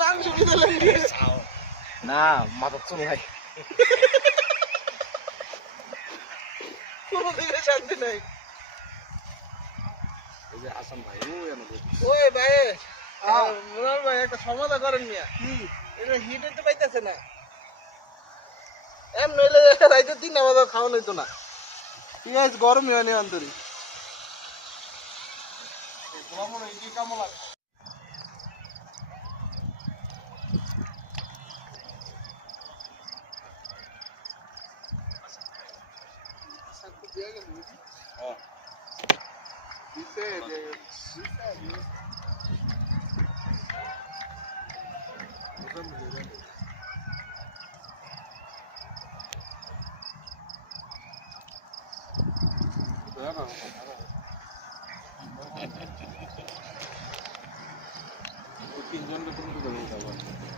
মাংস বিদালেন দিয়ে না মাথা চুল নাই কোনো দিকে শান্তি নাই এই যে হাসান ভাই ওই ভাই মুরার ভাই একটা সমাধান করেন মিয়া এটা হিট হইতে পাইতেছে না এম নইলে রাইতে 3 আমাদের খাওয়া হইতো না পেঁয়াজ গরম হয়নি অন্তরি মনে হয় কি কামলা তিনজন বেতন তো দেবো